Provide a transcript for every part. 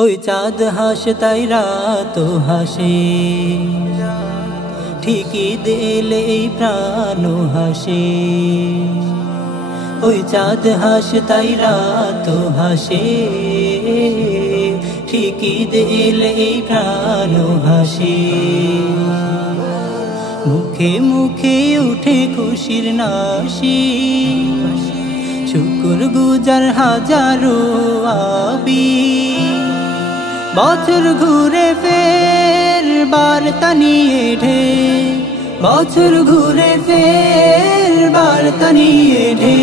ওই চাঁদ হাসে তাই রাত হাসে, ঠিকই দিলে এই প্রাণ হাসে। ওই চাঁদ হাসে তাই রাত হাসে, ঠিকই দিলে এই প্রাণ হাসে। মুখে মুখে উঠে খুশির নাশি, শুকুর গুজার হাজারো আবি। বছর ঘুরে ফের বার্তা নিয়ে ঢে, বছর ঘুরে ফের বার্তা নিয়ে ঢে,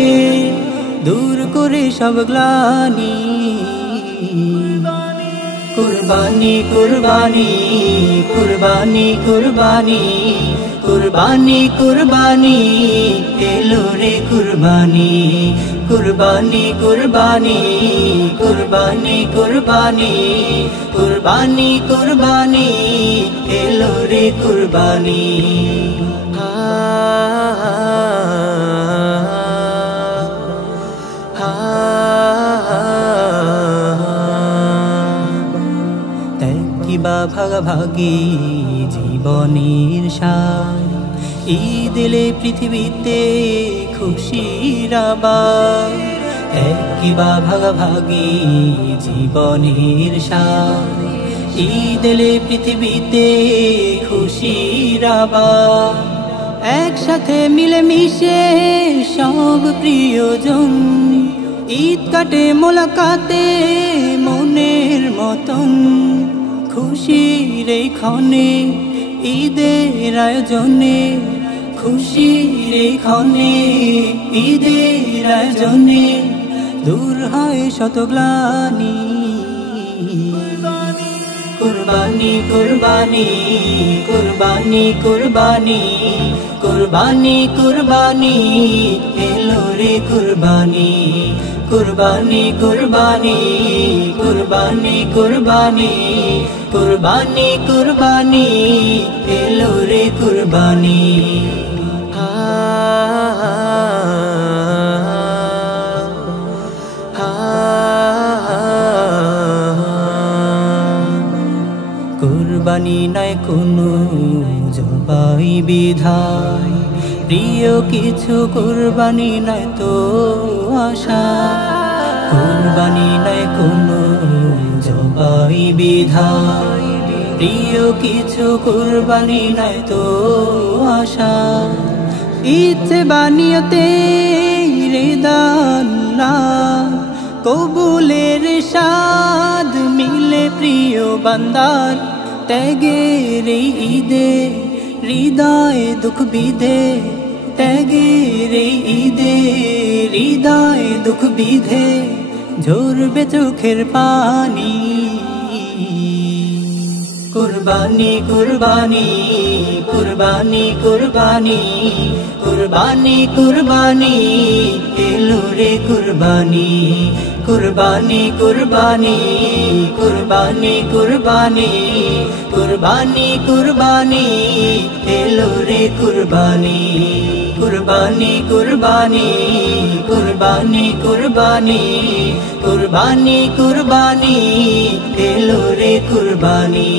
দূর করে সব গ্লানি। কুরবানি কুরবানি কুরবানি কুরবানি কুরবানি কুরবানি এলো রে কুরবানি। কুরবানি কুরবানি কুরবানি কুরবানি কুরবানি কুরবানি এলো রে কুরবানি। কিবা ভাগাভাগি জীবনের সার, ঈদেলে পৃথিবীতে খুশির আবার। কিবা ভাগাভাগি জীবনের সার, ঈদেলে পৃথিবীতে খুশির আবার। একসাথে মিলে মিশে সব প্রিয়জন, ঈদ কাটে মোলাকাতে মনের মতন। খুশির এই ক্ষণে ঈদের আয়োজনে, খুশির এই ক্ষণে ঈদের আয়োজনে, দূর হয় শত গ্লানি। কুরবানি কুরবানি কুরবানি কুরবানি কুরবানি কুরবানি এলো রে কুরবানি। কুরবানি কুরবানি কুরবানি কুরবানি কুরবানি কুরবানি এলো রে কুরবানি। কুরবানি নয় কোনো জবাই বিধায়, প্রিয় কিছু কুরবানি নয় তো আশা। কুরবানি নয় কোনো জবাই বিধায়, প্রিয় কিছু কুরবানি নয় তো আশা। ইচ্ছে বানিয়তে রেদাল্লা, কবুলের স্বাদ মিলে প্রিয় বান্দার। ত্যাগের এই ঈদে হৃদয়ে দুঃখ বিধে, ত্যাগের এই ঈদে হৃদয়ে দুঃখ বিধে, ঝরবে চোখের পানি। কুরবানি কুরবানি কুরবানি কুরবানি কুরবানি কুরবানি এলো রে কুরবানি। কুরবানি কুরবানি কুরবানি কুরবানি কুরবানি কুরবানি এলো রে কুরবানি। কুরবানি কুরবানি কুরবানি কুরবানি কুরবানি কুরবানি এলো রে কুরবানি।